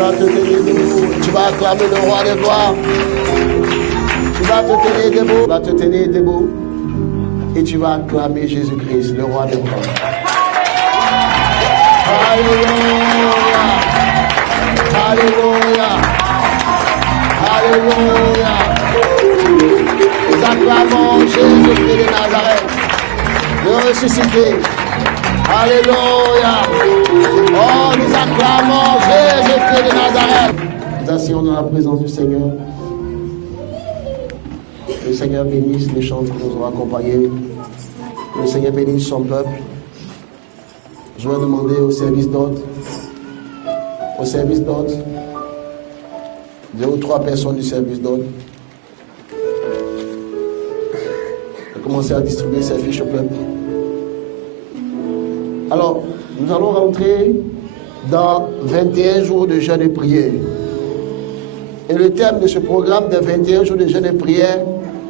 vas te tenir debout. Tu vas acclamer le roi des gloires. Tu vas te tenir debout. Tu vas te tenir debout. Et tu vas acclamer Jésus-Christ, le roi des gloires. Alléluia. Alléluia. Alléluia. Nous acclamons Jésus-Christ de Nazareth, le ressuscité. Alléluia. Oh, nous acclamons Jésus-Christ de Nazareth. Nous asseyons dans la présence du Seigneur. Que le Seigneur bénisse les chants qui nous ont accompagnés. Que le Seigneur bénisse son peuple. Je vais demander au service d'ordre, deux ou trois personnes du service d'ordre, de commencer à distribuer ces fiches au peuple. Alors, nous allons rentrer dans 21 jours de jeûne et prière. Et le thème de ce programme de 21 jours de jeûne et prière,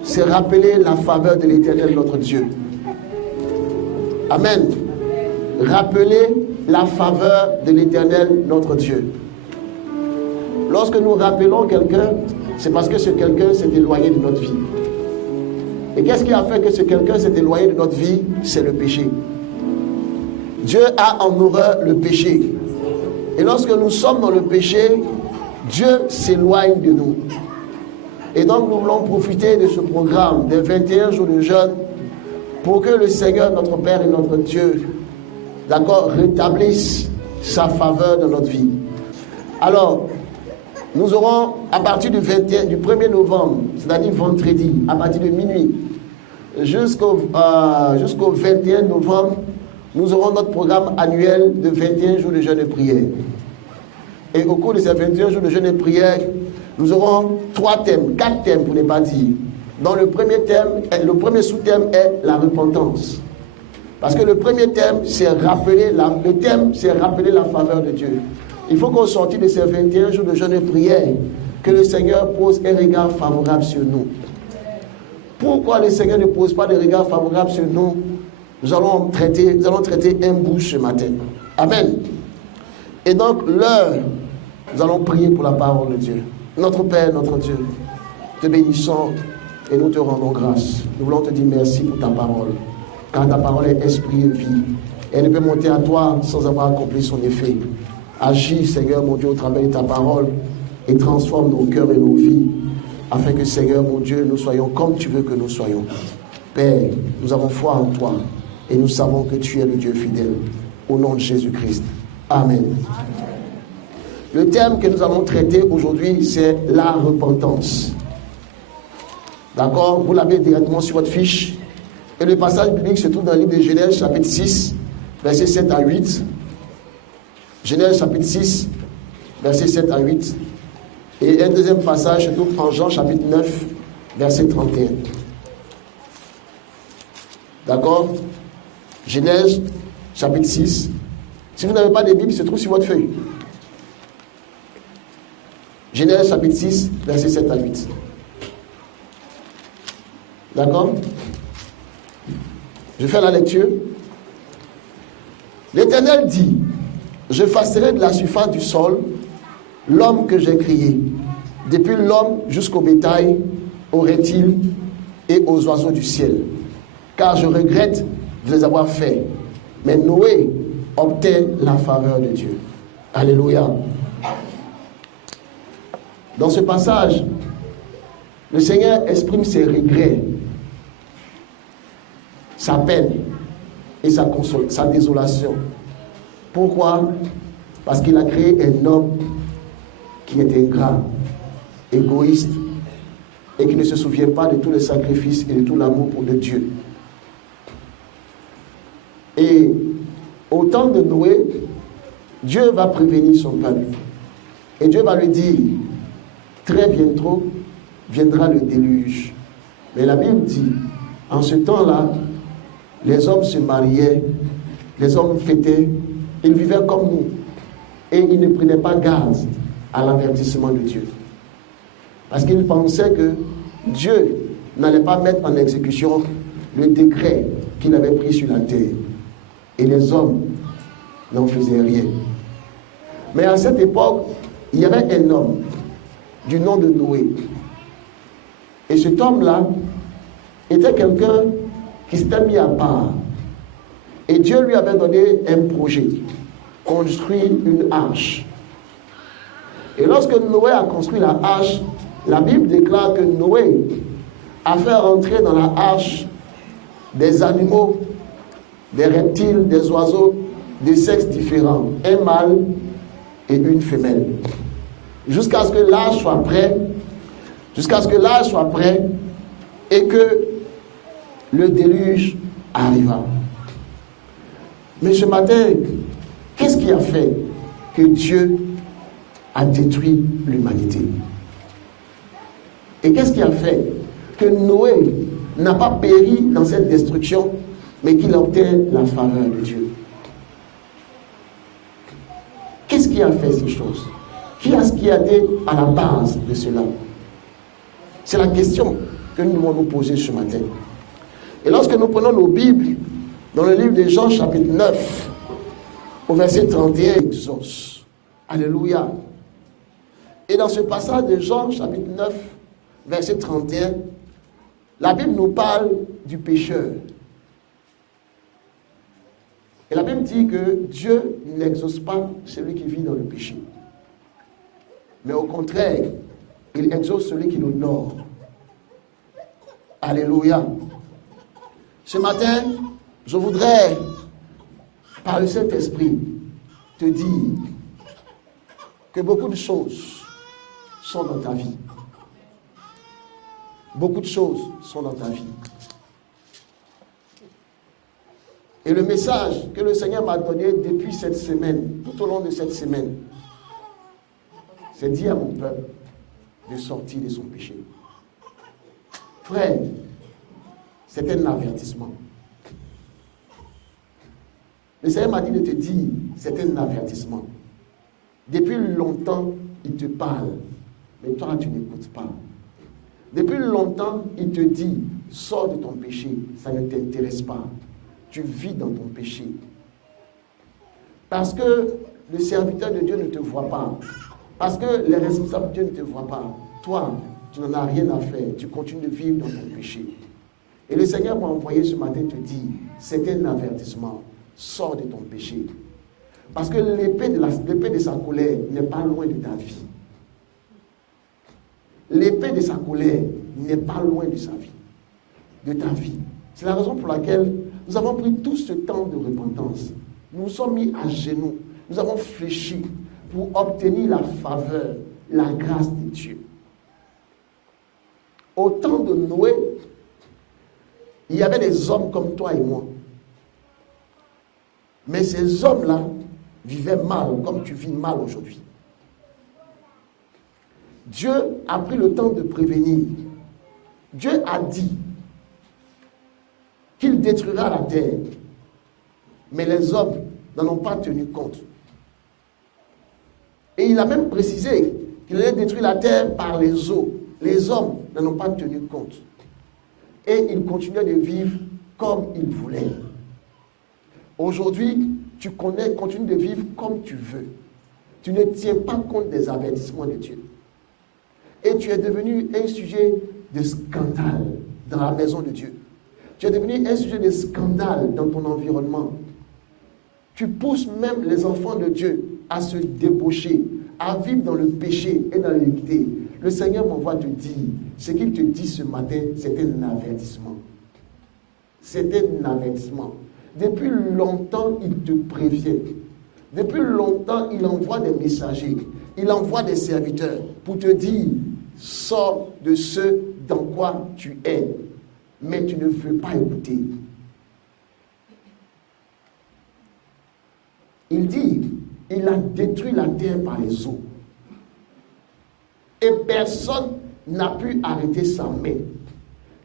c'est rappeler la faveur de l'Éternel notre Dieu. Amen. Rappeler la faveur de l'Éternel notre Dieu. Lorsque nous rappelons quelqu'un, c'est parce que ce quelqu'un s'est éloigné de notre vie. Et qu'est-ce qui a fait que ce quelqu'un s'est éloigné de notre vie? C'est le péché. Dieu a en horreur le péché. Et lorsque nous sommes dans le péché, Dieu s'éloigne de nous. Et donc nous voulons profiter de ce programme des 21 jours de jeûne pour que le Seigneur, notre Père et notre Dieu, d'accord, rétablisse sa faveur dans notre vie. Alors, nous aurons à partir du 1er novembre, c'est-à-dire vendredi, à partir de minuit, jusqu'au 21 novembre, nous aurons notre programme annuel de 21 jours de jeûne et prière. Et au cours de ces 21 jours de jeûne et prière, nous aurons 4 thèmes pour ne pas dire. Dans le premier thème, le premier sous-thème est la repentance. Parce que le premier thème, c'est rappeler la faveur de Dieu. Il faut qu'au sortir de ces 21 jours de jeûne et prière, que le Seigneur pose un regard favorable sur nous. Pourquoi le Seigneur ne pose pas de regard favorable sur nous? Nous allons traiter un bout ce matin. Amen. Et donc, nous allons prier pour la parole de Dieu. Notre Père, notre Dieu, te bénissons et nous te rendons grâce. Nous voulons te dire merci pour ta parole. Car ta parole est esprit et vie. Elle ne peut monter à toi sans avoir accompli son effet. Agis, Seigneur, mon Dieu, au travers de ta parole et transforme nos cœurs et nos vies, afin que, Seigneur, mon Dieu, nous soyons comme tu veux que nous soyons. Père, nous avons foi en toi et nous savons que tu es le Dieu fidèle. Au nom de Jésus-Christ. Amen. Le thème que nous allons traiter aujourd'hui, c'est la repentance. D'accord? Vous l'avez directement sur votre fiche. Et le passage biblique se trouve dans le livre de Genèse, chapitre 6, versets 7 à 8. Genèse, chapitre 6, versets 7 à 8. Et un deuxième passage se trouve en Jean, chapitre 9, verset 31. D'accord? Genèse, chapitre 6. Si vous n'avez pas de Bible, il se trouve sur votre feuille. Genèse, chapitre 6, versets 7 à 8. D'accord? Je fais la lecture. L'Éternel dit: je façonnerai de la surface du sol l'homme que j'ai créé, depuis l'homme jusqu'au bétail, aux reptiles et aux oiseaux du ciel. Car je regrette de les avoir faits. Mais Noé obtint la faveur de Dieu. Alléluia. Dans ce passage, le Seigneur exprime ses regrets, sa peine et sa désolation. Pourquoi? Parce qu'il a créé un homme qui est ingrat, égoïste et qui ne se souvient pas de tous les sacrifices et de tout l'amour pour le Dieu. Et au temps de Noé, Dieu va prévenir son peuple. Et Dieu va lui dire: très bientôt viendra le déluge. Mais la Bible dit, en ce temps-là, les hommes se mariaient, les hommes fêtaient, ils vivaient comme nous. Et ils ne prenaient pas garde à l'avertissement de Dieu. Parce qu'ils pensaient que Dieu n'allait pas mettre en exécution le décret qu'il avait pris sur la terre. Et les hommes n'en faisaient rien. Mais à cette époque, il y avait un homme du nom de Noé. Et cet homme-là était quelqu'un qui s'était mis à part. Et Dieu lui avait donné un projet, construire une arche. Et lorsque Noé a construit la arche, la Bible déclare que Noé a fait rentrer dans la arche des animaux, des reptiles, des oiseaux, de sexes différents, un mâle et une femelle. Jusqu'à ce que l'arche soit prête, et que le déluge arriva. Mais ce matin, qu'est-ce qui a fait que Dieu a détruit l'humanité? Et qu'est-ce qui a fait que Noé n'a pas péri dans cette destruction, mais qu'il obtient la faveur de Dieu? Qu'est-ce qui a fait ces choses? Qui a été à la base de cela? C'est la question que nous devons nous poser ce matin. Et lorsque nous prenons nos Bibles, dans le livre de Jean, chapitre 9, au verset 31, Exos. Alléluia. Et dans ce passage de Jean, chapitre 9, verset 31, la Bible nous parle du pécheur. Et la Bible dit que Dieu n'exauce pas celui qui vit dans le péché. Mais au contraire, il exauce celui qui l'honore. Alléluia. Ce matin, je voudrais, par le Saint-Esprit, te dire que beaucoup de choses sont dans ta vie. Beaucoup de choses sont dans ta vie. Et le message que le Seigneur m'a donné depuis cette semaine, tout au long de cette semaine, c'est dire à mon peuple de sortir de son péché. Frère, c'est un avertissement. Le Seigneur m'a dit de te dire, c'est un avertissement. Depuis longtemps, il te parle, mais toi, tu n'écoutes pas. Depuis longtemps, il te dit, sors de ton péché, ça ne t'intéresse pas. Tu vis dans ton péché. Parce que le serviteur de Dieu ne te voit pas. Parce que les responsables de Dieu ne te voient pas. Toi, tu n'en as rien à faire. Tu continues de vivre dans ton péché. Et le Seigneur m'a envoyé ce matin te dire, c'est un avertissement. Sors de ton péché. Parce que l'épée de sa colère n'est pas loin de ta vie. L'épée de sa colère n'est pas loin de sa vie. De ta vie. C'est la raison pour laquelle nous avons pris tout ce temps de repentance. Nous nous sommes mis à genoux. Nous avons fléchi pour obtenir la faveur, la grâce de Dieu. Au temps de Noé, il y avait des hommes comme toi et moi. Mais ces hommes-là vivaient mal, comme tu vis mal aujourd'hui. Dieu a pris le temps de prévenir. Dieu a dit qu'il détruira la terre. Mais les hommes n'en ont pas tenu compte. Et il a même précisé qu'il allait détruire la terre par les eaux. Les hommes n'en ont pas tenu compte. Et ils continuaient de vivre comme ils voulaient. Aujourd'hui, tu continues de vivre comme tu veux. Tu ne tiens pas compte des avertissements de Dieu. Et tu es devenu un sujet de scandale dans la maison de Dieu. Tu es devenu un sujet de scandale dans ton environnement. Tu pousses même les enfants de Dieu à se débaucher, à vivre dans le péché et dans l'iniquité. Le Seigneur m'envoie te dire, ce qu'il te dit ce matin, c'est un avertissement. C'est un avertissement. Depuis longtemps, il te prévient. Depuis longtemps, il envoie des messagers. Il envoie des serviteurs pour te dire, sors de ce dans quoi tu es. Mais tu ne veux pas écouter. Il dit, il a détruit la terre par les eaux. Et personne n'a pu arrêter sa main.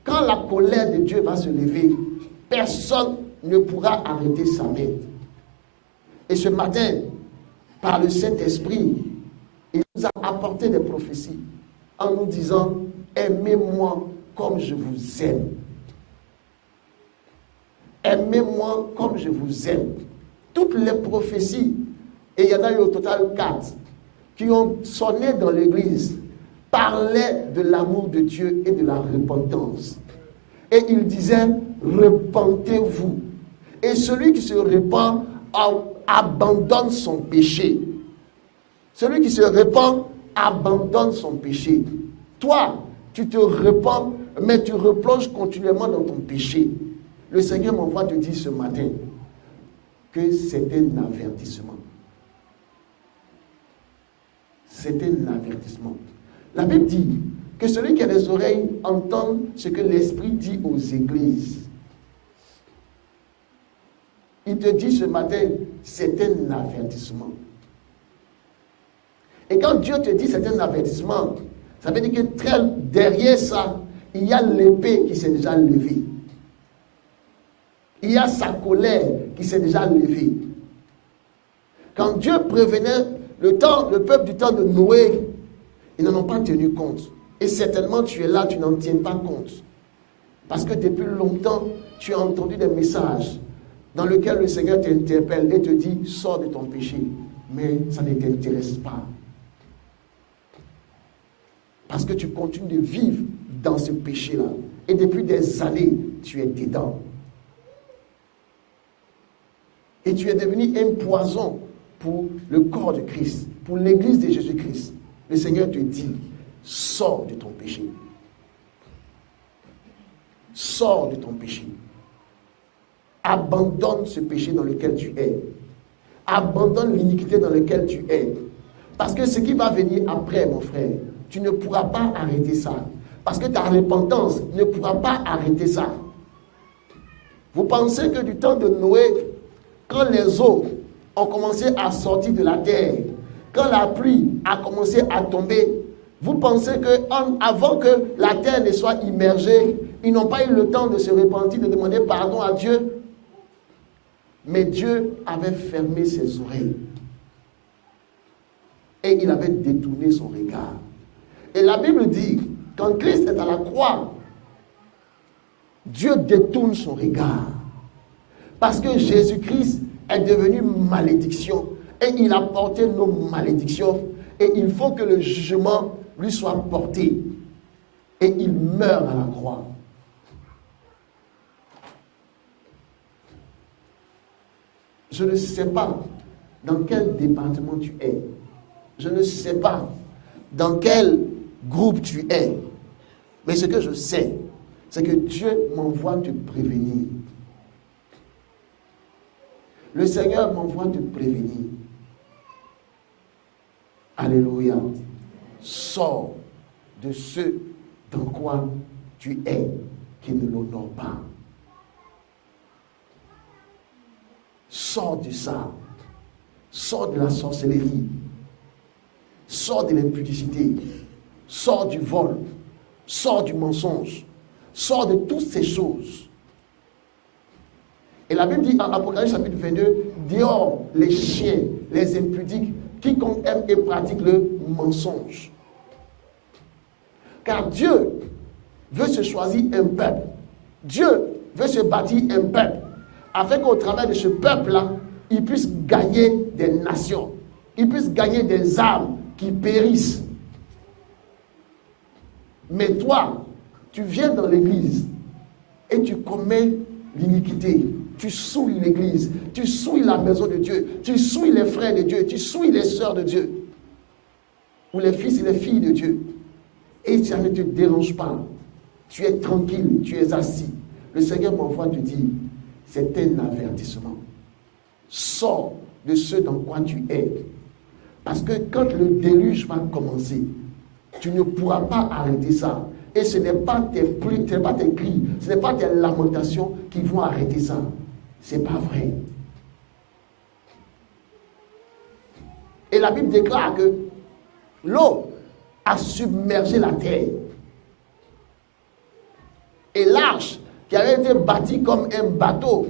Quand la colère de Dieu va se lever, personne ne pourra arrêter sa main. Et ce matin, par le Saint-Esprit, il nous a apporté des prophéties en nous disant, aimez-moi comme je vous aime. Aimez-moi comme je vous aime. Toutes les prophéties, et il y en a eu au total 4, qui ont sonné dans l'église parlaient de l'amour de Dieu et de la repentance. Et ils disaient, repentez-vous. Et celui qui se repent abandonne son péché. Celui qui se repent abandonne son péché. Toi, tu te repens, mais tu replonges continuellement dans ton péché. Le Seigneur m'envoie te dire ce matin que c'est un avertissement. C'est un avertissement. La Bible dit que celui qui a des oreilles entend ce que l'Esprit dit aux églises. Il te dit ce matin, c'est un avertissement. Et quand Dieu te dit c'est un avertissement, ça veut dire que derrière ça, il y a l'épée qui s'est déjà levée. Il y a sa colère qui s'est déjà levée. Quand Dieu prévenait le peuple du temps de Noé, ils n'en ont pas tenu compte. Et certainement tu es là, tu n'en tiens pas compte. Parce que depuis longtemps, tu as entendu des messages dans lesquels le Seigneur t'interpelle et te dit, sors de ton péché. Mais ça ne t'intéresse pas. Parce que tu continues de vivre dans ce péché-là. Et depuis des années, tu es dedans. Et tu es devenu un poison pour le corps de Christ, pour l'église de Jésus-Christ. Le Seigneur te dit, sors de ton péché. Sors de ton péché. Abandonne ce péché dans lequel tu es. Abandonne l'iniquité dans laquelle tu es. Parce que ce qui va venir après, mon frère, tu ne pourras pas arrêter ça. Parce que ta repentance ne pourra pas arrêter ça. Vous pensez que du temps de Noé, quand les eaux ont commencé à sortir de la terre, quand la pluie a commencé à tomber, vous pensez qu'avant que la terre ne soit immergée, ils n'ont pas eu le temps de se repentir, de demander pardon à Dieu? Mais Dieu avait fermé ses oreilles. Et il avait détourné son regard. Et la Bible dit, quand Christ est à la croix, Dieu détourne son regard. Parce que Jésus-Christ est devenu malédiction. Et il a porté nos malédictions. Et il faut que le jugement lui soit porté. Et il meurt à la croix. Je ne sais pas dans quel département tu es. Je ne sais pas dans quel groupe tu es. Mais ce que je sais, c'est que Dieu m'envoie te prévenir. Le Seigneur m'envoie te prévenir. Alléluia. Sors de ce dans quoi tu es qui ne l'honore pas. Sors de ça. Sors de la sorcellerie. Sors de l'impudicité. Sors du vol. Sors du mensonge. Sors de toutes ces choses. Et la Bible dit en Apocalypse chapitre 22, dehors les chiens, les impudiques, quiconque aime et pratique le mensonge. Car Dieu veut se choisir un peuple. Dieu veut se bâtir un peuple. Afin qu'au travers de ce peuple-là, il puisse gagner des nations. Il puisse gagner des âmes qui périssent. Mais toi, tu viens dans l'église et tu commets l'iniquité. Tu souilles l'église, tu souilles la maison de Dieu, tu souilles les frères de Dieu, tu souilles les sœurs de Dieu, ou les fils et les filles de Dieu. Et ça ne te dérange pas. Tu es tranquille, tu es assis. Le Seigneur m'envoie te dire, c'est un avertissement. Sors de ce dans quoi tu es. Parce que quand le déluge va commencer, tu ne pourras pas arrêter ça. Et ce n'est pas tes cris, ce n'est pas tes lamentations qui vont arrêter ça. Ce n'est pas vrai. Et la Bible déclare que l'eau a submergé la terre. Et l'arche, qui avait été bâtie comme un bateau,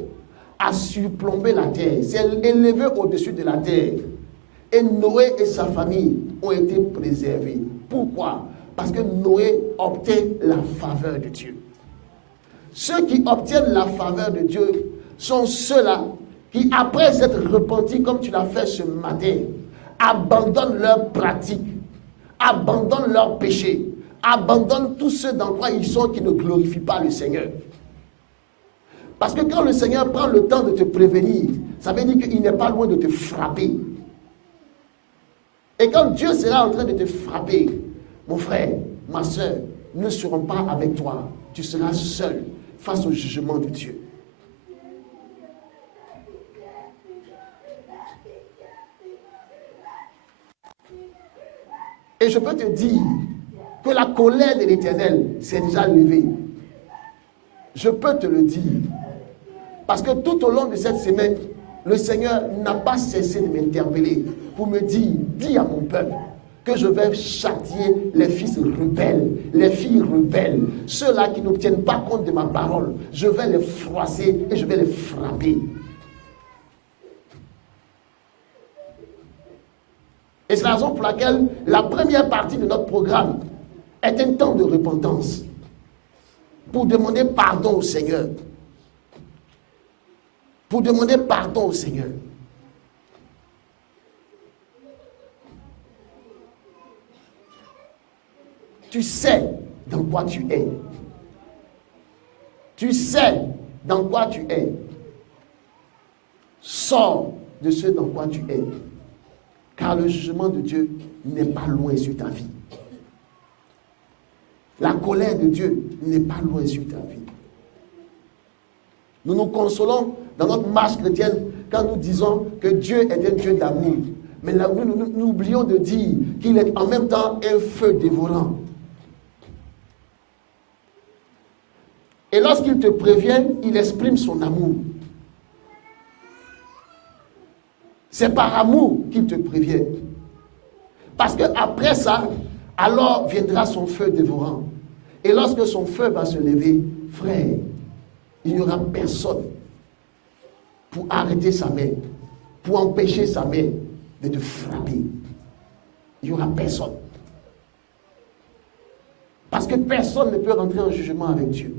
a surplombé la terre, s'est élevée au-dessus de la terre. Et Noé et sa famille ont été préservés. Pourquoi? Parce que Noé obtient la faveur de Dieu. Ceux qui obtiennent la faveur de Dieu sont ceux-là qui, après s'être repentis comme tu l'as fait ce matin, abandonnent leurs pratiques, abandonnent leurs péchés, abandonnent tout ce dans quoi ils sont qui ne glorifient pas le Seigneur. Parce que quand le Seigneur prend le temps de te prévenir, ça veut dire qu'il n'est pas loin de te frapper. Et quand Dieu sera en train de te frapper, mon frère, ma soeur, ne seront pas avec toi. Tu seras seul face au jugement de Dieu. Et je peux te dire que la colère de l'Éternel s'est déjà levée. Je peux te le dire. Parce que tout au long de cette semaine, le Seigneur n'a pas cessé de m'interpeller pour me dire, dis à mon peuple que je vais châtier les fils rebelles, les filles rebelles, ceux-là qui ne tiennent pas compte de ma parole. Je vais les froisser et je vais les frapper. Et c'est la raison pour laquelle la première partie de notre programme est un temps de repentance pour demander pardon au Seigneur. Pour demander pardon au Seigneur. Tu sais dans quoi tu es. Tu sais dans quoi tu es. Sors de ce dans quoi tu es. Car le jugement de Dieu n'est pas loin sur ta vie. La colère de Dieu n'est pas loin sur ta vie. Nous nous consolons dans notre marche chrétienne quand nous disons que Dieu est un Dieu d'amour. Mais là, nous oublions de dire qu'il est en même temps un feu dévorant. Et lorsqu'il te prévient, il exprime son amour. C'est par amour qu'il te prévient. Parce qu'après ça, alors viendra son feu dévorant. Et lorsque son feu va se lever, frère, il n'y aura personne pour arrêter sa main, pour empêcher sa main de te frapper. Il n'y aura personne. Parce que personne ne peut rentrer en jugement avec Dieu.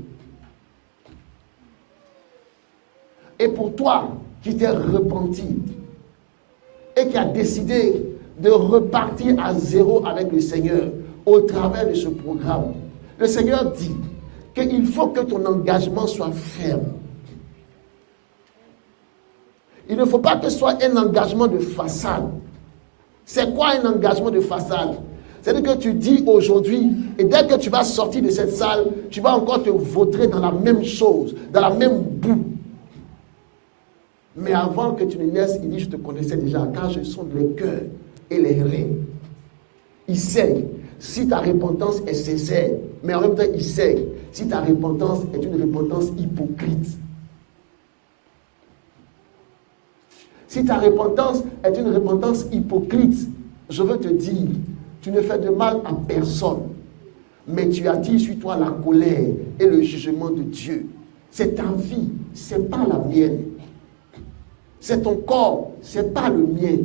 Et pour toi qui t'es repenti et qui a décidé de repartir à zéro avec le Seigneur au travers de ce programme, le Seigneur dit qu'il faut que ton engagement soit ferme. Il ne faut pas que ce soit un engagement de façade. C'est quoi un engagement de façade? C'est-à-dire que tu dis aujourd'hui, et dès que tu vas sortir de cette salle, tu vas encore te vautrer dans la même chose, dans la même boue. Mais avant que tu ne naisses, il dit, je te connaissais déjà, car je sonde les cœurs et les reins. Il sait si ta repentance est sincère, mais en même temps, il sait si ta repentance est une repentance hypocrite. Si ta repentance est une repentance hypocrite, je veux te dire, tu ne fais de mal à personne, mais tu attires sur toi la colère et le jugement de Dieu. C'est ta vie, ce n'est pas la mienne. C'est ton corps, ce n'est pas le mien.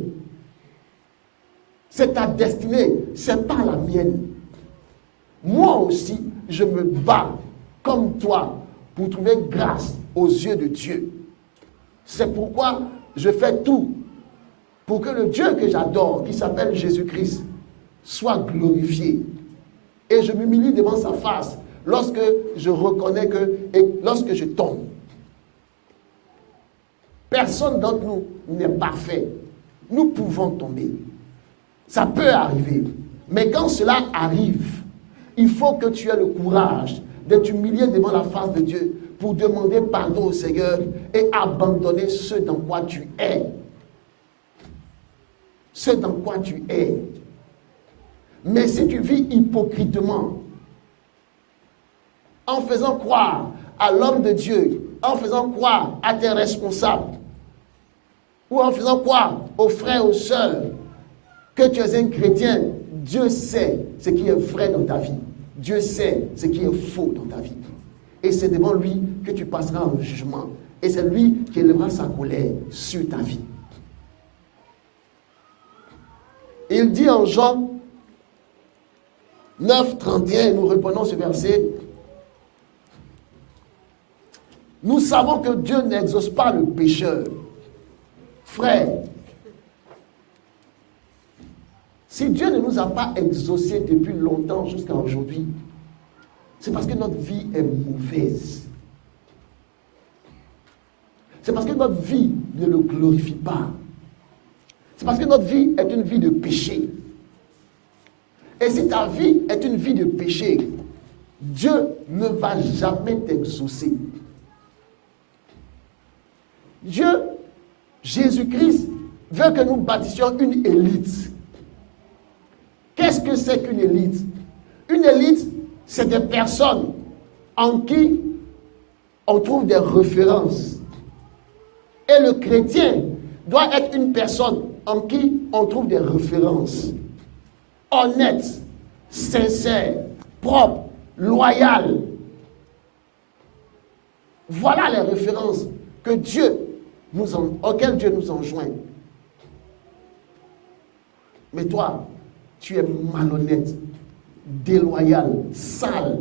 C'est ta destinée, ce n'est pas la mienne. Moi aussi, je me bats comme toi pour trouver grâce aux yeux de Dieu. C'est pourquoi je fais tout pour que le Dieu que j'adore, qui s'appelle Jésus-Christ, soit glorifié. Et je m'humilie devant sa face lorsque je reconnais que, et lorsque je tombe. Personne d'entre nous n'est parfait. Nous pouvons tomber. Ça peut arriver. Mais quand cela arrive, il faut que tu aies le courage de t'humilier devant la face de Dieu pour demander pardon au Seigneur et abandonner ce dans quoi tu es. Ce dans quoi tu es. Mais si tu vis hypocritement, en faisant croire à l'homme de Dieu, en faisant croire à tes responsables, ou en faisant croire aux frères, aux sœurs, que tu es un chrétien, Dieu sait ce qui est vrai dans ta vie. Dieu sait ce qui est faux dans ta vie. Et c'est devant lui que tu passeras en jugement. Et c'est lui qui élèvera sa colère sur ta vie. Il dit en Jean 9, 31, nous reprenons ce verset. Nous savons que Dieu n'exauce pas le pécheur. Frère, Si Dieu ne nous a pas exaucés depuis longtemps jusqu'à aujourd'hui, c'est parce que notre vie est mauvaise. C'est parce que notre vie ne le glorifie pas. C'est parce que notre vie est une vie de péché. Et si ta vie est une vie de péché, Dieu ne va jamais t'exaucer. Dieu, Jésus-Christ, veut que nous bâtissions une élite. Qu'est-ce que c'est qu'une élite? Une élite, c'est des personnes en qui on trouve des références. Et le chrétien doit être une personne en qui on trouve des références. Honnête, sincère, propre, loyal. Voilà les références que auxquelles Dieu nous enjoint. Mais toi, tu es malhonnête, déloyal, sale,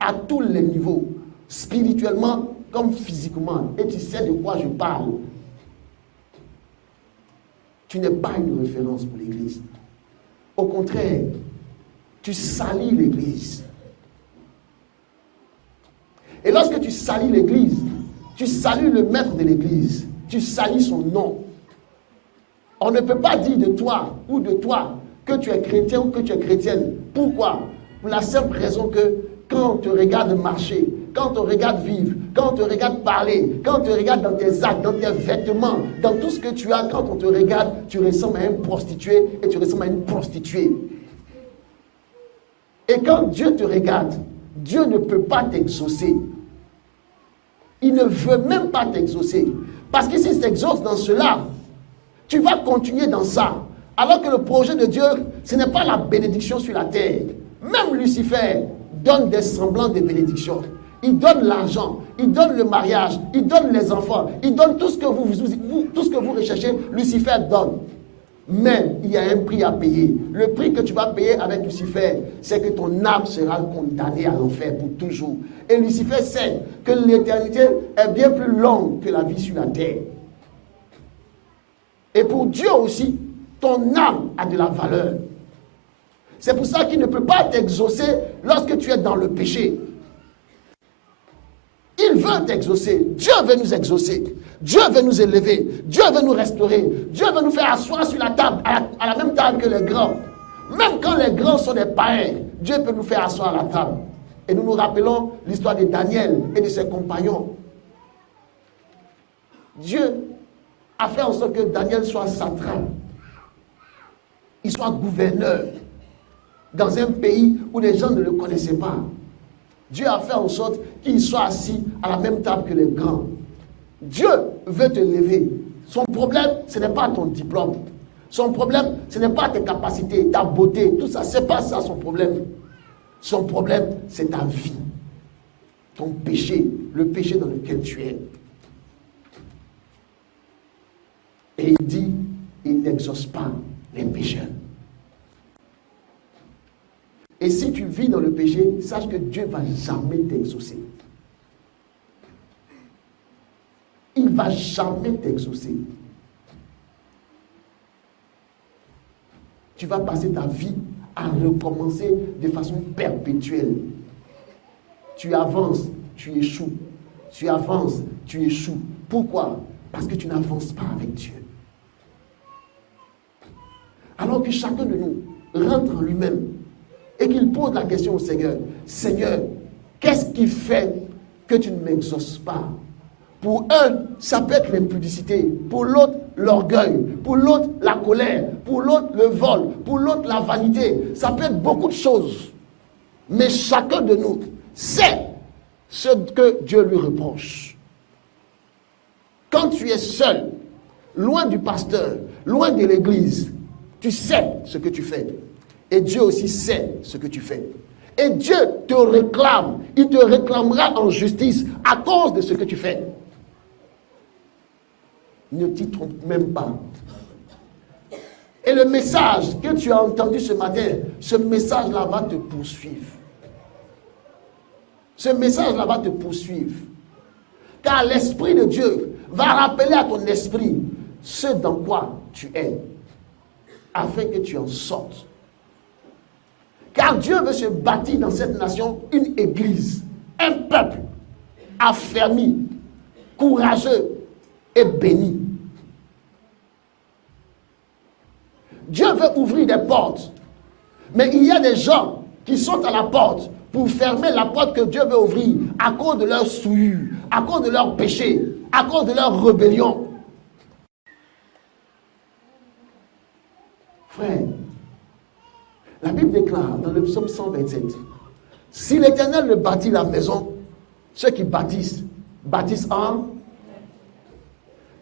à tous les niveaux, spirituellement comme physiquement. Et tu sais de quoi je parle. Tu n'es pas une référence pour l'Église. Au contraire, tu salis l'Église. Et lorsque tu salis l'Église, tu salis le maître de l'Église. Tu salis son nom. On ne peut pas dire de toi ou de toi que tu es chrétien ou que tu es chrétienne. Pourquoi? Pour la simple raison que quand on te regarde marcher, quand on te regarde vivre, quand on te regarde parler, quand on te regarde dans tes actes, dans tes vêtements, dans tout ce que tu as, quand on te regarde, tu ressembles à un prostitué et tu ressembles à une prostituée. Et quand Dieu te regarde, Dieu ne peut pas t'exaucer. Il ne veut même pas t'exaucer. Parce que s'il t'exauce dans cela, tu vas continuer dans ça. Alors que le projet de Dieu, ce n'est pas la bénédiction sur la terre. Même Lucifer donne des semblants de bénédiction. Il donne l'argent, il donne le mariage, il donne les enfants, il donne tout ce que vous recherchez, Lucifer donne. Mais il y a un prix à payer. Le prix que tu vas payer avec Lucifer, c'est que ton âme sera condamnée à l'enfer pour toujours. Et Lucifer sait que l'éternité est bien plus longue que la vie sur la terre. Et pour Dieu aussi, ton âme a de la valeur. C'est pour ça qu'il ne peut pas t'exaucer lorsque tu es dans le péché. Il veut t'exaucer. Dieu veut nous exaucer. Dieu veut nous élever. Dieu veut nous restaurer. Dieu veut nous faire asseoir sur la table, à la même table que les grands. Même quand les grands sont des païens, Dieu peut nous faire asseoir à la table. Et nous nous rappelons l'histoire de Daniel et de ses compagnons. Dieu a fait en sorte que Daniel soit satrape. Il soit gouverneur dans un pays où les gens ne le connaissaient pas. Dieu a fait en sorte qu'il soit assis à la même table que les grands. Dieu veut te lever. Son problème, ce n'est pas ton diplôme. Son problème, ce n'est pas tes capacités, ta beauté, tout ça. Ce n'est pas ça son problème. Son problème, c'est ta vie. Ton péché, le péché dans lequel tu es. Et il dit, il n'exauce pas les pécheurs. Et si tu vis dans le péché, sache que Dieu ne va jamais t'exaucer. Il ne va jamais t'exaucer. Tu vas passer ta vie à recommencer de façon perpétuelle. Tu avances, tu échoues. Tu avances, tu échoues. Pourquoi? Parce que tu n'avances pas avec Dieu. Alors que chacun de nous rentre en lui-même et qu'il pose la question au Seigneur. Seigneur, qu'est-ce qui fait que tu ne m'exauces pas? Pour un, ça peut être l'impudicité. Pour l'autre, l'orgueil. Pour l'autre, la colère. Pour l'autre, le vol. Pour l'autre, la vanité. Ça peut être beaucoup de choses. Mais chacun de nous sait ce que Dieu lui reproche. Quand tu es seul, loin du pasteur, loin de l'église, tu sais ce que tu fais. Et Dieu aussi sait ce que tu fais. Et Dieu te réclame. Il te réclamera en justice à cause de ce que tu fais. Ne t'y trompe même pas. Et le message que tu as entendu ce matin, ce message-là va te poursuivre. Ce message-là va te poursuivre. Car l'Esprit de Dieu va rappeler à ton esprit ce dans quoi tu es. afin que tu en sortes. Car Dieu veut se bâtir dans cette nation une église, un peuple affermi, courageux et béni. Dieu veut ouvrir des portes, mais il y a des gens qui sont à la porte pour fermer la porte que Dieu veut ouvrir à cause de leur souillure, à cause de leur péché, à cause de leur rébellion. Frère, la Bible déclare dans le psaume 127, si l'Éternel ne bâtit la maison, ceux qui bâtissent, bâtissent en.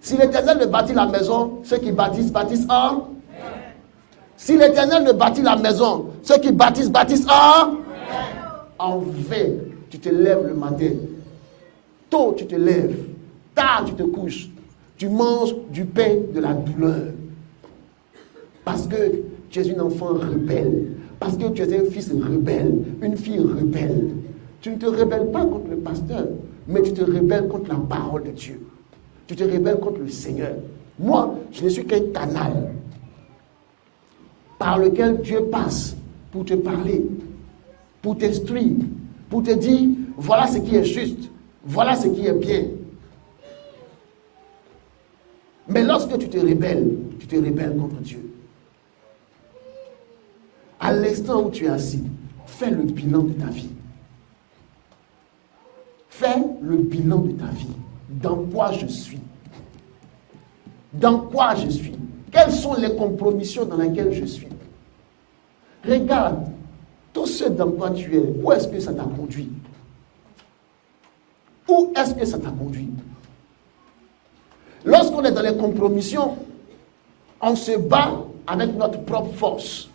Si l'Éternel ne bâtit la maison, ceux qui bâtissent, bâtissent en. Si l'Éternel ne bâtit la maison, ceux qui bâtissent, bâtissent en. En vain, tu te lèves le matin. Tôt, tu te lèves. Tard, tu te couches. Tu manges du pain de la douleur. Parce que tu es une enfant rebelle. Parce que tu es un fils rebelle, une fille rebelle. Tu ne te rebelles pas contre le pasteur, mais tu te rebelles contre la parole de Dieu. Tu te rebelles contre le Seigneur. Moi, je ne suis qu'un canal par lequel Dieu passe pour te parler, pour t'instruire, pour te dire, voilà ce qui est juste, voilà ce qui est bien. Mais lorsque tu te rebelles contre Dieu. À l'instant où tu es assis, fais le bilan de ta vie. Fais le bilan de ta vie. Dans quoi je suis? Dans quoi je suis? Quelles sont les compromissions dans lesquelles je suis? Regarde, tout ce dans quoi tu es, où est-ce que ça t'a conduit? Où est-ce que ça t'a conduit? Lorsqu'on est dans les compromissions, on se bat avec notre propre force.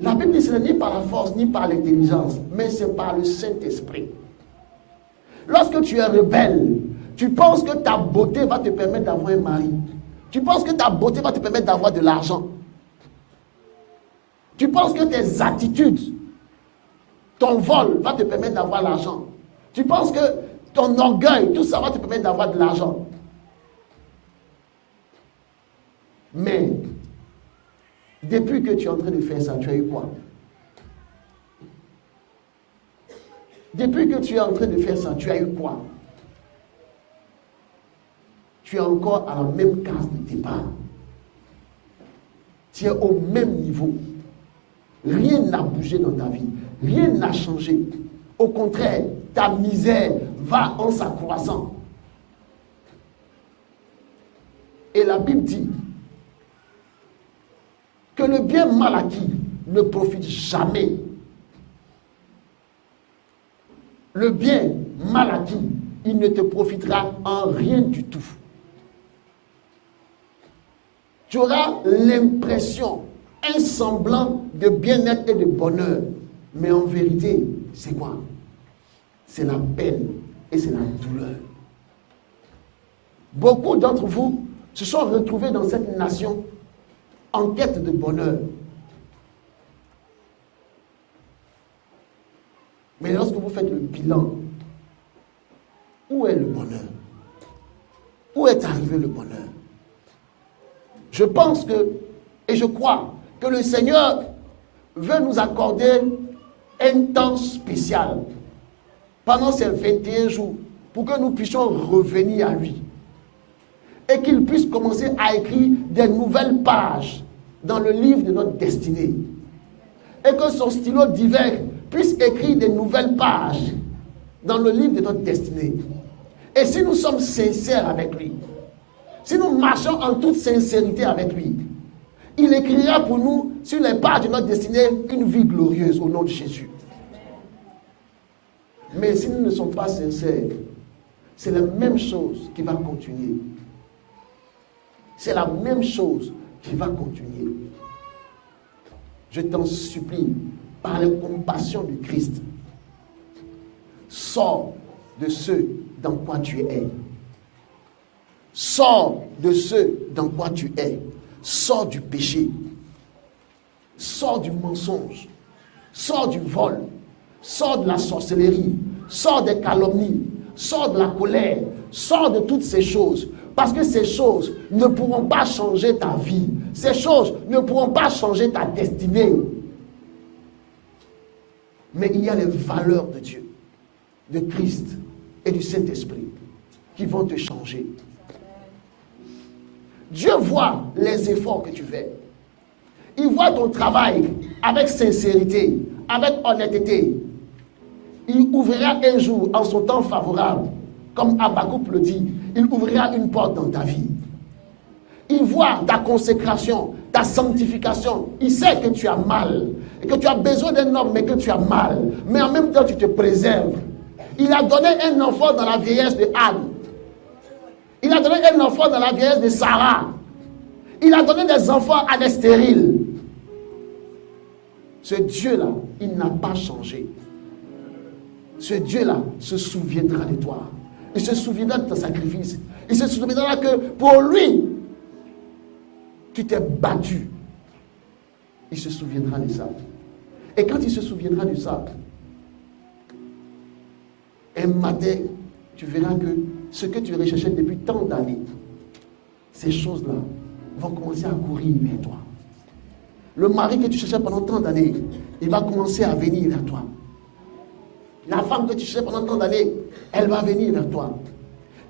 La Bible dit que ce n'est ni par la force, ni par l'intelligence, mais c'est par le Saint-Esprit. Lorsque tu es rebelle, tu penses que ta beauté va te permettre d'avoir un mari. Tu penses que ta beauté va te permettre d'avoir de l'argent. Tu penses que tes attitudes, ton vol va te permettre d'avoir l'argent. Tu penses que ton orgueil, tout ça va te permettre d'avoir de l'argent. Mais, depuis que tu es en train de faire ça, tu as eu quoi? Depuis que tu es en train de faire ça, tu as eu quoi? Tu es encore à la même case de départ. Tu es au même niveau. Rien n'a bougé dans ta vie. Rien n'a changé. Au contraire, ta misère va en s'accroissant. Et la Bible dit que le bien mal acquis ne profite jamais. Le bien mal acquis, il ne te profitera en rien du tout. Tu auras l'impression, un semblant de bien-être et de bonheur. Mais en vérité, c'est quoi? C'est la peine et c'est la douleur. Beaucoup d'entre vous se sont retrouvés dans cette nation en quête de bonheur. Mais lorsque vous faites le bilan, où est le bonheur? Où est arrivé le bonheur? Je pense que, et je crois, que le Seigneur veut nous accorder un temps spécial pendant ces 21 jours pour que nous puissions revenir à lui et qu'il puisse commencer à écrire des nouvelles pages dans le livre de notre destinée et que son stylo divin puisse écrire des nouvelles pages dans le livre de notre destinée. Et si nous sommes sincères avec lui, si nous marchons en toute sincérité avec lui, il écrira pour nous sur les pages de notre destinée une vie glorieuse au nom de Jésus. Mais si nous ne sommes pas sincères, c'est la même chose qui va continuer. C'est la même chose qui va continuer. Je t'en supplie, par la compassion du Christ, sors de ce dans quoi tu es. Sors de ce dans quoi tu es. Sors du péché. Sors du mensonge. Sors du vol. Sors de la sorcellerie. Sors des calomnies. Sors de la colère. Sors de toutes ces choses Parce que ces choses ne pourront pas changer ta vie. Ces choses ne pourront pas changer ta destinée. Mais il y a les valeurs de Dieu, de Christ et du Saint-Esprit qui vont te changer. Dieu voit les efforts que tu fais. Il voit ton travail avec sincérité, avec honnêteté. Il ouvrira un jour, en son temps favorable, comme Habakkuk le dit, il ouvrira une porte dans ta vie. Il voit ta consécration, ta sanctification. Il sait que tu as mal et que tu as besoin d'un homme, mais que tu as mal. Mais en même temps, tu te préserves. Il a donné un enfant dans la vieillesse de Anne. Il a donné un enfant dans la vieillesse de Sarah. Il a donné des enfants à des stériles. Ce Dieu-là, il n'a pas changé. Ce Dieu-là se souviendra de toi. Il se souviendra de ton sacrifice. Il se souviendra que pour lui, tu t'es battu. Il se souviendra de ça. Et quand il se souviendra de ça, un matin, tu verras que ce que tu recherchais depuis tant d'années, ces choses-là vont commencer à courir vers toi. Le mari que tu cherchais pendant tant d'années, il va commencer à venir vers toi. La femme que tu cherchais pendant tant d'années, elle va venir vers toi.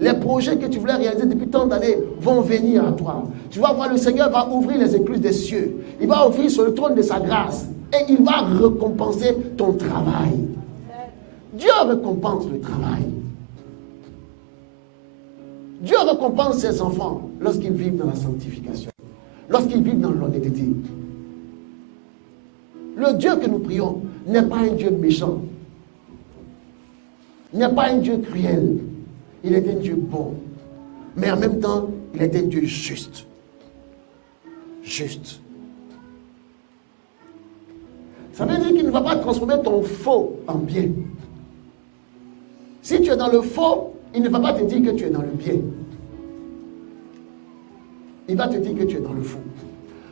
Les projets que tu voulais réaliser depuis tant d'années vont venir à toi. Tu vas voir, le Seigneur va ouvrir les écluses des cieux. Il va ouvrir sur le trône de sa grâce. Et il va récompenser ton travail. Dieu récompense le travail. Dieu récompense ses enfants lorsqu'ils vivent dans la sanctification. Lorsqu'ils vivent dans l'honnêteté. Le Dieu que nous prions n'est pas un Dieu méchant. N'est pas un Dieu cruel. Il est un Dieu bon. Mais en même temps, il est un Dieu juste. Juste. Ça veut dire qu'il ne va pas transformer ton faux en bien. Si tu es dans le faux, il ne va pas te dire que tu es dans le bien. Il va te dire que tu es dans le faux.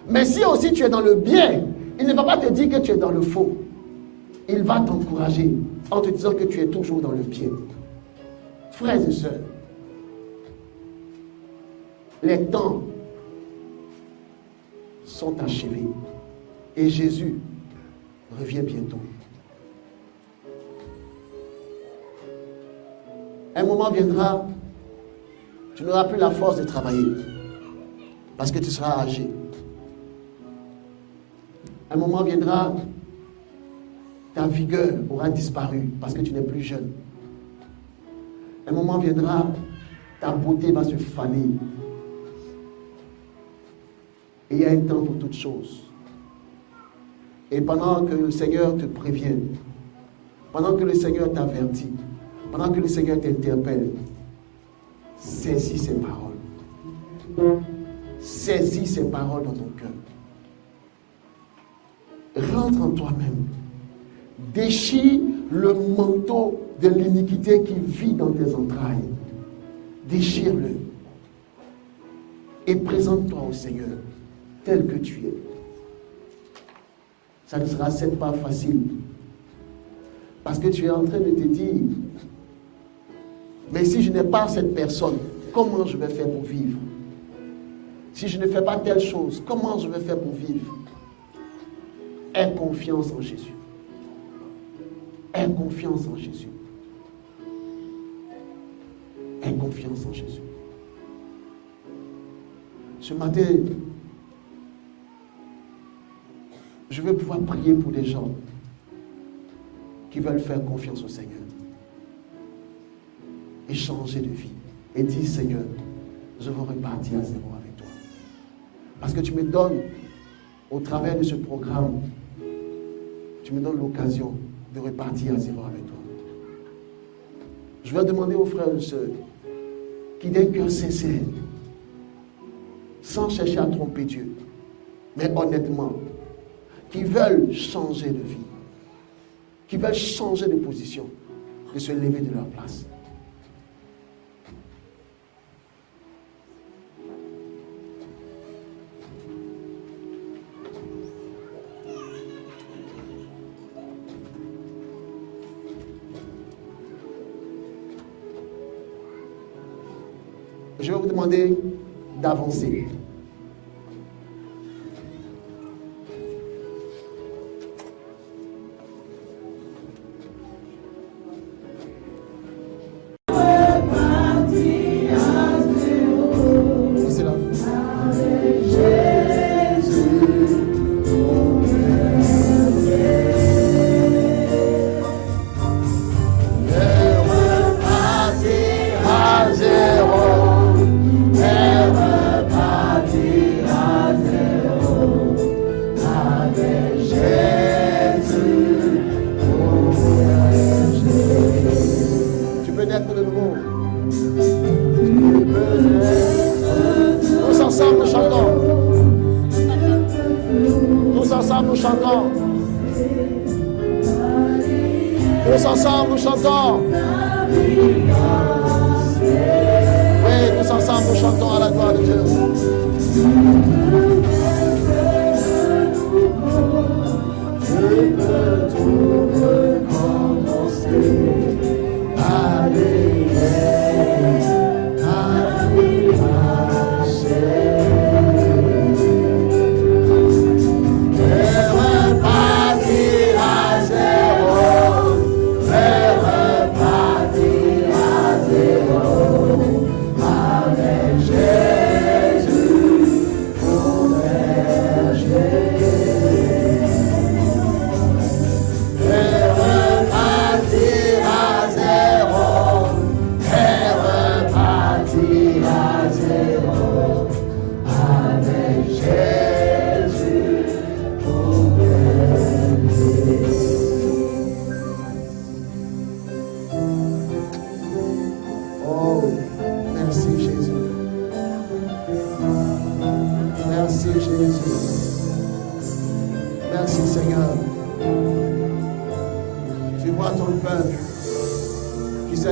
Mais si aussi tu es dans le bien, il ne va pas te dire que tu es dans le faux. Il va t'encourager en te disant que tu es toujours dans le bien. Frères et sœurs, les temps sont achevés et Jésus revient bientôt. Un moment viendra, tu n'auras plus la force de travailler parce que tu seras âgé. Un moment viendra, ta vigueur aura disparu parce que tu n'es plus jeune. Un moment viendra, ta beauté va se faner. Et il y a un temps pour toutes choses. Et pendant que le Seigneur te prévient, pendant que le Seigneur t'avertit, pendant que le Seigneur t'interpelle, saisis ces paroles. Saisis ces paroles dans ton cœur. Rentre en toi-même. Déchire le manteau de l'iniquité qui vit dans tes entrailles. Déchire-le. Et présente-toi au Seigneur tel que tu es. Ça ne sera certes pas facile. Parce que tu es en train de te dire, mais si je n'ai pas cette personne, comment je vais faire pour vivre? Si je ne fais pas telle chose, comment je vais faire pour vivre? Aie confiance en Jésus. Aie confiance en Jésus. Aie confiance en Jésus. Ce matin, je veux pouvoir prier pour des gens qui veulent faire confiance au Seigneur et changer de vie et dire, Seigneur, je veux repartir à zéro avec toi. Parce que tu me donnes, au travers de ce programme, tu me donnes l'occasion de repartir à zéro avec toi. Je vais demander aux frères et aux sœurs qui d'un cœur sincère, sans chercher à tromper Dieu, mais honnêtement, qui veulent changer de vie, qui veulent changer de position, de se lever de leur place. Je vais vous demander d'avancer. C'est là. De nouveau. Tous ensemble nous chantons. Tous ensemble nous chantons. Tous ensemble nous chantons. Oui, tous ensemble nous chantons à la gloire de Dieu. Je peux tout recommencer.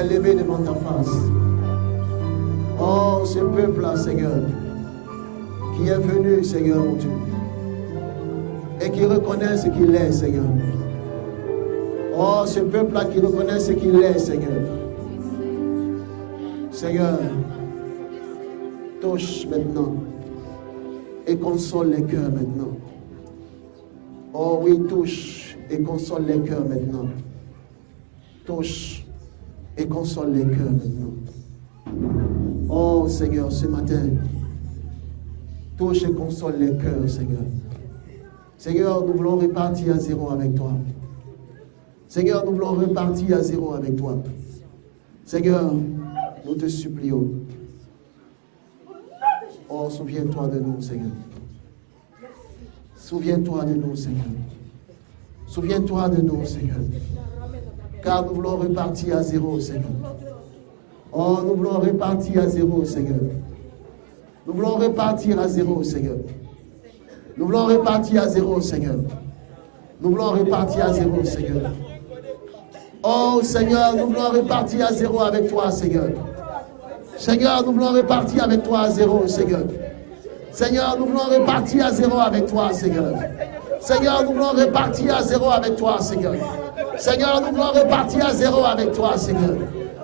Levé devant ta face. Oh, ce peuple-là, Seigneur, qui est venu, Seigneur, mon Dieu, et qui reconnaît ce qu'il est, Seigneur. Oh, ce peuple-là qui reconnaît ce qu'il est, Seigneur. Seigneur, touche maintenant et console les cœurs maintenant. Oh oui, touche et console les cœurs maintenant. Touche et console les cœurs maintenant. Oh Seigneur, ce matin, touche et console les cœurs, Seigneur. Seigneur, nous voulons repartir à zéro avec toi. Seigneur, nous voulons repartir à zéro avec toi. Seigneur, nous te supplions. Oh, souviens-toi de nous, Seigneur. Souviens-toi de nous, Seigneur. Souviens-toi de nous, Seigneur. Car nous voulons repartir à zéro, Seigneur. Oh, nous voulons repartir à zéro, Seigneur. Nous voulons repartir à zéro, Seigneur. Nous voulons repartir à zéro, Seigneur. Nous voulons repartir à zéro, Seigneur. Oh, Seigneur, nous voulons repartir à zéro avec toi, Seigneur. Seigneur, nous voulons repartir avec toi à zéro, Seigneur. Seigneur, nous voulons repartir à zéro avec toi, Seigneur. Seigneur, nous voulons repartir à zéro avec toi, Seigneur. Seigneur, nous voulons repartir à zéro avec toi, Seigneur.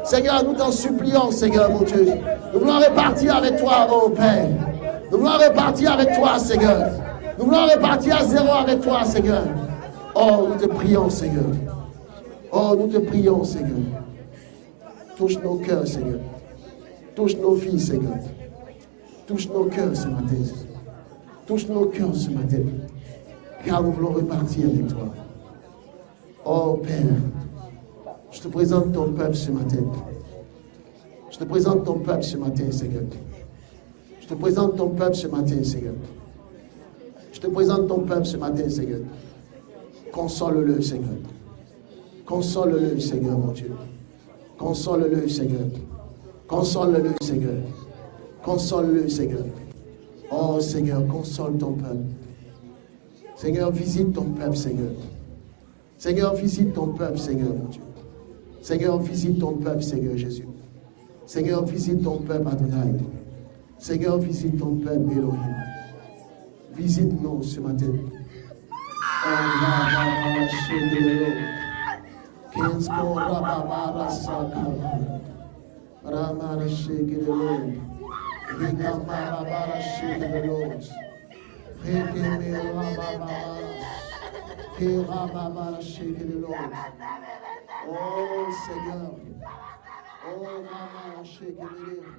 Seigneur, nous t'en supplions, Seigneur, mon Dieu. Nous voulons repartir avec toi, oh Père. Nous voulons repartir avec toi, Seigneur. Nous voulons repartir à zéro avec toi, Seigneur. Oh, nous te prions, Seigneur. Oh, nous te prions, Seigneur. Touche nos cœurs, Seigneur. Touche nos vies, Seigneur. Touche nos cœurs ce matin. Touche nos cœurs ce matin. Car nous voulons repartir avec toi. Oh Père, je te présente ton peuple ce matin. Je te présente ton peuple ce matin, Seigneur. Je te présente ton peuple ce matin, Seigneur. Je te présente ton peuple ce matin, Seigneur. Console-le, Seigneur. Console-le, Seigneur, mon Dieu. Console-le, Seigneur. Console-le, Seigneur. Console-le, Seigneur. Oh, Seigneur, console ton peuple. Seigneur, visite ton peuple, Seigneur. Seigneur, visite ton peuple, Seigneur, mon Dieu. Seigneur, visite ton peuple, Seigneur Jésus. Seigneur, visite ton peuple, Adonai. Seigneur, visite ton peuple, Elohim. Visite-nous ce matin. Rikabababara, shake the Lord. Rikabababara, shake the Lord. Oh Seigneur. Oh Mama, shake the Lord.